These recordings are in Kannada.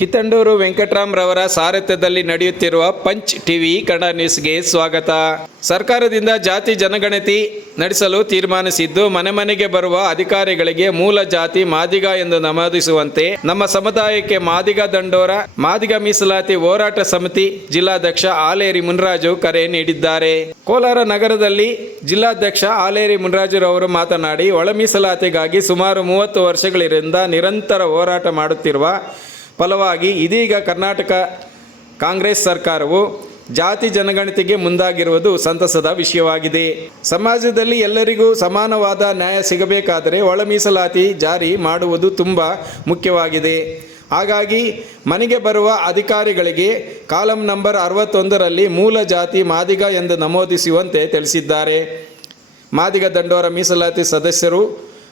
ಕಿತ್ತಂಡೂರು ವೆಂಕಟರಾಮ್ ರವರ ಸಾರಥ್ಯದಲ್ಲಿ ನಡೆಯುತ್ತಿರುವ ಪಂಚ್ ಟಿವಿ ಕನ್ನಡ ನ್ಯೂಸ್ಗೆ ಸ್ವಾಗತ. ಸರ್ಕಾರದಿಂದ ಜಾತಿ ಜನಗಣತಿ ನಡೆಸಲು ತೀರ್ಮಾನಿಸಿದ್ದು, ಮನೆ ಮನೆಗೆ ಬರುವ ಅಧಿಕಾರಿಗಳಿಗೆ ಮೂಲ ಜಾತಿ ಮಾದಿಗ ಎಂದು ನಮೂದಿಸುವಂತೆ ನಮ್ಮ ಸಮುದಾಯಕ್ಕೆ ಮಾದಿಗ ದಂಡೋರ, ಮಾದಿಗ ಮೀಸಲಾತಿ ಹೋರಾಟ ಸಮಿತಿ ಜಿಲ್ಲಾಧ್ಯಕ್ಷ ಆಲೇರಿ ಮುನ್ರಾಜು ಕರೆ ನೀಡಿದ್ದಾರೆ. ಕೋಲಾರ ನಗರದಲ್ಲಿ ಜಿಲ್ಲಾಧ್ಯಕ್ಷ ಆಲೇರಿ ಮುನ್ರಾಜುರವರು ಮಾತನಾಡಿ, ಒಳ ಮೀಸಲಾತಿಗಾಗಿ ಸುಮಾರು ಮೂವತ್ತು ವರ್ಷಗಳಿಂದ ನಿರಂತರ ಹೋರಾಟ ಮಾಡುತ್ತಿರುವ ಫಲವಾಗಿ ಇದೀಗ ಕರ್ನಾಟಕ ಕಾಂಗ್ರೆಸ್ ಸರ್ಕಾರವು ಜಾತಿ ಜನಗಣತಿಗೆ ಮುಂದಾಗಿರುವುದು ಸಂತಸದ ವಿಷಯವಾಗಿದೆ. ಸಮಾಜದಲ್ಲಿ ಎಲ್ಲರಿಗೂ ಸಮಾನವಾದ ನ್ಯಾಯ ಸಿಗಬೇಕಾದರೆ ಒಳ ಮೀಸಲಾತಿ ಜಾರಿ ಮಾಡುವುದು ತುಂಬ ಮುಖ್ಯವಾಗಿದೆ. ಹಾಗಾಗಿ ಮನೆಗೆ ಬರುವ ಅಧಿಕಾರಿಗಳಿಗೆ ಕಾಲಂ ನಂಬರ್ ಅರವತ್ತೊಂದರಲ್ಲಿ ಮೂಲ ಜಾತಿ ಮಾದಿಗ ಎಂದು ನಮೂದಿಸುವಂತೆ ತಿಳಿಸಿದ್ದಾರೆ. ಮಾದಿಗ ದಂಡೋರ ಮೀಸಲಾತಿ ಸದಸ್ಯರು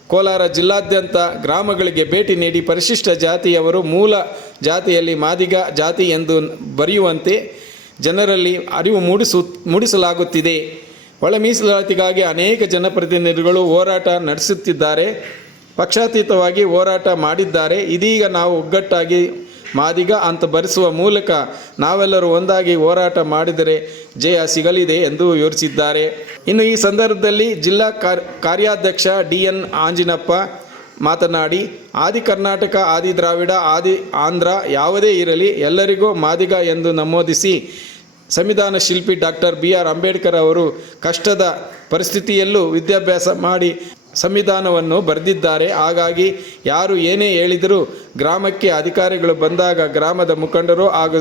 ಕೋಲಾರ ಜಿಲ್ಲಾದ್ಯಂತ ಗ್ರಾಮಗಳಿಗೆ ಭೇಟಿ ನೀಡಿ ಪರಿಶಿಷ್ಟ ಜಾತಿಯವರು ಮೂಲ ಜಾತಿಯಲ್ಲಿ ಮಾದಿಗ ಜಾತಿ ಎಂದು ಬರೆಯುವಂತೆ ಜನರಲ್ಲಿ ಅರಿವು ಮೂಡಿಸು ಮೂಡಿಸಲಾಗುತ್ತಿದೆ. ಒಳ ಮೀಸಲಾತಿಗಾಗಿ ಅನೇಕ ಜನಪ್ರತಿನಿಧಿಗಳು ಹೋರಾಟ ನಡೆಸುತ್ತಿದ್ದಾರೆ. ಪಕ್ಷಾತೀತವಾಗಿ ಹೋರಾಟ ಮಾಡಿದ್ದಾರೆ. ಇದೀಗ ನಾವು ಒಗ್ಗಟ್ಟಾಗಿ ಮಾದಿಗ ಅಂತ ಬರೆಸುವ ಮೂಲಕ ನಾವೆಲ್ಲರೂ ಒಂದಾಗಿ ಹೋರಾಟ ಮಾಡಿದರೆ ಜಯ ಸಿಗಲಿದೆ ಎಂದು ವಿವರಿಸಿದ್ದಾರೆ ಇನ್ನು ಈ ಸಂದರ್ಭದಲ್ಲಿ ಜಿಲ್ಲಾ ಕಾರ್ ಕಾರ್ಯಾಧ್ಯಕ್ಷ ಡಿ ಎನ್ ಆಂಜಿನಪ್ಪ ಮಾತನಾಡಿ, ಆದಿ ಕರ್ನಾಟಕ, ಆದಿ ದ್ರಾವಿಡ, ಆದಿ ಆಂಧ್ರ ಯಾವುದೇ ಇರಲಿ, ಎಲ್ಲರಿಗೂ ಮಾದಿಗ ಎಂದು ನಮೂದಿಸಿ ಸಂವಿಧಾನ ಶಿಲ್ಪಿ ಡಾಕ್ಟರ್ ಬಿ ಆರ್ ಅಂಬೇಡ್ಕರ್ ಅವರು ಕಷ್ಟದ ಪರಿಸ್ಥಿತಿಯಲ್ಲೂ ವಿದ್ಯಾಭ್ಯಾಸ ಮಾಡಿ ಸಂವಿಧಾನವನ್ನು ಬರೆದಿದ್ದಾರೆ. ಹಾಗಾಗಿ ಯಾರು ಏನೇ ಹೇಳಿದರೂ ಗ್ರಾಮಕ್ಕೆ ಅಧಿಕಾರಿಗಳು ಬಂದಾಗ ಗ್ರಾಮದ ಮುಖಂಡರು ಹಾಗೂ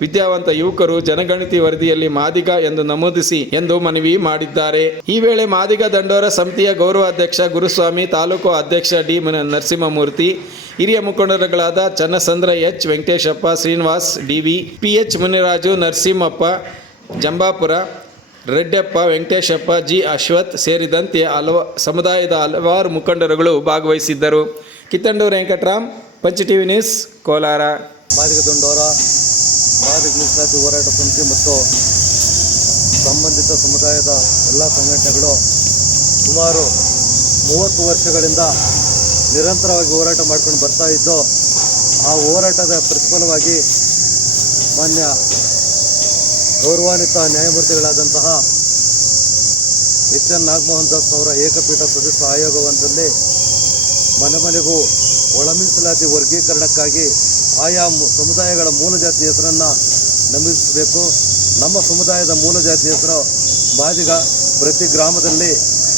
ವಿದ್ಯಾವಂತ ಯುವಕರು ಜನಗಣತಿ ವರದಿಯಲ್ಲಿ ಮಾದಿಗ ಎಂದು ನಮೂದಿಸಿ ಎಂದು ಮನವಿ ಮಾಡಿದ್ದಾರೆ. ಈ ವೇಳೆ ಮಾದಿಗ ದಂಡೋರ ಸಮಿತಿಯ ಗೌರವಾಧ್ಯಕ್ಷ ಗುರುಸ್ವಾಮಿ, ತಾಲೂಕು ಅಧ್ಯಕ್ಷ ಡಿ ನರಸಿಂಹಮೂರ್ತಿ, ಹಿರಿಯ ಮುಖಂಡರುಗಳಾದ Channasandra H Venkateshappa Srinivas, D V P H Muniraju Narasimhappa, Jambapura Reddappa, Venkateshappa, G. Ashwath ಸೇರಿದಂತೆ ಹಲವ ಸಮುದಾಯದ ಹಲವಾರು ಮುಖಂಡರುಗಳು ಭಾಗವಹಿಸಿದ್ದರು. Kittandur Venkataram, Pancha TV news, Kolar. Madiga Dandora Madiga ಮೀಸಲಾತಿ ಹೋರಾಟ ಸಮಿತಿ ಮತ್ತು ಸಂಬಂಧಿತ ಸಮುದಾಯದ ಎಲ್ಲ ಸಂಘಟನೆಗಳು ಸುಮಾರು ಮೂವತ್ತು ವರ್ಷಗಳಿಂದ ನಿರಂತರವಾಗಿ ಹೋರಾಟ ಮಾಡ್ಕೊಂಡು ಬರ್ತಾ ಇದ್ದು, ಆ ಹೋರಾಟದ ಪ್ರತಿಫಲವಾಗಿ ಮಾನ್ಯ ಗೌರವಾನ್ವಿತ ನ್ಯಾಯಮೂರ್ತಿಗಳಾದಂತಹ ಎಚ್ ಎನ್ ನಾಗಮೋಹನ್ ದಾಸ್ ಅವರ ಏಕಪೀಠ ಸದಸ್ಯ ಆಯೋಗವೊಂದರಲ್ಲಿ ಮನೆ ಮನೆಗೂ ಒಳ ಮೀಸಲಾತಿ ವರ್ಗೀಕರಣಕ್ಕಾಗಿ ಆಯಾ ಸಮುದಾಯಗಳ ಮೂಲ ಜಾತಿ ಹೆಸರನ್ನು ನಮೂದಿಸಬೇಕು. ನಮ್ಮ ಸಮುದಾಯದ ಮೂಲ ಜಾತಿ ಹೆಸರು ಮಾದಿಗ ಪ್ರತಿ ಗ್ರಾಮದಲ್ಲಿ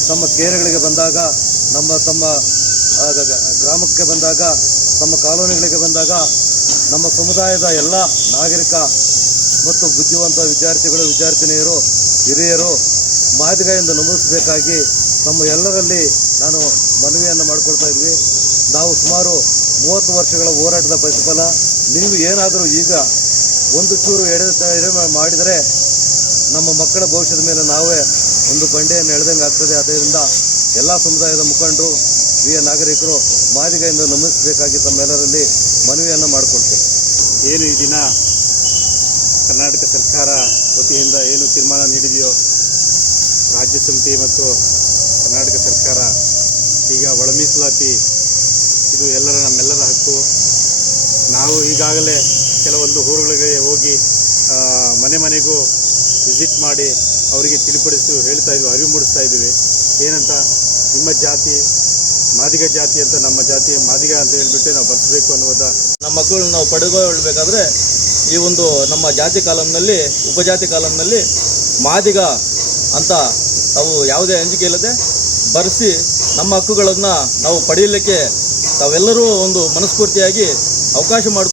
ತಮ್ಮ ಕೇರೆಗಳಿಗೆ ಬಂದಾಗ, ನಮ್ಮ ತಮ್ಮ ಗ್ರಾಮಕ್ಕೆ ಬಂದಾಗ, ತಮ್ಮ ಕಾಲೋನಿಗಳಿಗೆ ಬಂದಾಗ, ನಮ್ಮ ಸಮುದಾಯದ ಎಲ್ಲ ನಾಗರಿಕ ಮತ್ತು ಬುದ್ಧಿವಂತ ವಿದ್ಯಾರ್ಥಿಗಳು, ವಿದ್ಯಾರ್ಥಿನಿಯರು, ಹಿರಿಯರು ಮಾದಿಗ ಎಂದು ನಮೂದಿಸಬೇಕಾಗಿ ತಮ್ಮ ಎಲ್ಲರಲ್ಲಿ ನಾನು ಮನವಿಯನ್ನು ಮಾಡಿಕೊಳ್ತಾ ಇದ್ವಿ. ನಾವು ಸುಮಾರು ಮೂವತ್ತು ವರ್ಷಗಳ ಹೋರಾಟದ ಪ್ರತಿಫಲ. ನೀವು ಏನಾದರೂ ಈಗ ಒಂದು ಚೂರು ಎಡೆ ಎಡೆ ಮಾಡಿದರೆ ನಮ್ಮ ಮಕ್ಕಳ ಭವಿಷ್ಯದ ಮೇಲೆ ನಾವೇ ಒಂದು ಬಂಡೆಯನ್ನು ಎಳೆದಂಗೆ ಆಗ್ತದೆ. ಅದರಿಂದ ಎಲ್ಲ ಸಮುದಾಯದ ಮುಖಂಡರು, ಹಿರಿಯ ನಾಗರಿಕರು ಮಾದಿಗೆಯಿಂದ ನಮೂದಿಸಬೇಕಾಗಿ ತಮ್ಮೆಲ್ಲರಲ್ಲಿ ಮನವಿಯನ್ನು ಮಾಡಿಕೊಳ್ತೇವೆ. ಏನು ಈ ದಿನ ಕರ್ನಾಟಕ ಸರ್ಕಾರ ವತಿಯಿಂದ ಏನು ತೀರ್ಮಾನ ನೀಡಿದೆಯೋ ರಾಜ್ಯ ಸಮಿತಿ ಮತ್ತು ಕರ್ನಾಟಕ ಸರ್ಕಾರ ಈಗ ಒಳ ಮೀಸಲಾತಿ ಇದು ಎಲ್ಲರ ನಮ್ಮೆಲ್ಲರ ಹಕ್ಕು. ನಾವು ಈಗಾಗಲೇ ಕೆಲವೊಂದು ಊರುಗಳಿಗೆ ಹೋಗಿ ಮನೆ ಮನೆಗೂ ವಿಸಿಟ್ ಮಾಡಿ ಅವರಿಗೆ ತಿಳಿಪಡಿಸಿ ಹೇಳ್ತಾ ಇದ್ವಿ, ಅರಿವು ಮೂಡಿಸ್ತಾ ಇದ್ದೀವಿ. ಏನಂತ? ನಿಮ್ಮ ಜಾತಿ, ಮಾದಿಗ ಜಾತಿ ಅಂತ ನಮ್ಮ ಜಾತಿ, ಮಾದಿಗ ಅಂತ ಹೇಳ್ಬಿಟ್ಟು ನಾವು ಬರ್ತಬೇಕು ಅನ್ನೋದ ನಮ್ಮ ಮಕ್ಕಳನ್ನ ನಾವು ಪಡೆದುಕೊಳ್ಬೇಕಾದ್ರೆ ಈ ಒಂದು ನಮ್ಮ ಜಾತಿ ಕಾಲಂನಲ್ಲಿ, ಉಪಜಾತಿ ಕಾಲಂನಲ್ಲಿ ಮಾದಿಗ ಅಂತ ತಾವು ಯಾವುದೇ ಅಂಜಿಕೆ ಇಲ್ಲದೆ ಬರೆಸಿ ನಮ್ಮ ಹಕ್ಕುಗಳನ್ನು ನಾವು ಪಡೆಯಲಿಕ್ಕೆ ತಾವೆಲ್ಲರೂ ಒಂದು ಮನಸ್ಫೂರ್ತಿಯಾಗಿ ಅವಕಾಶ ಮಾಡಿ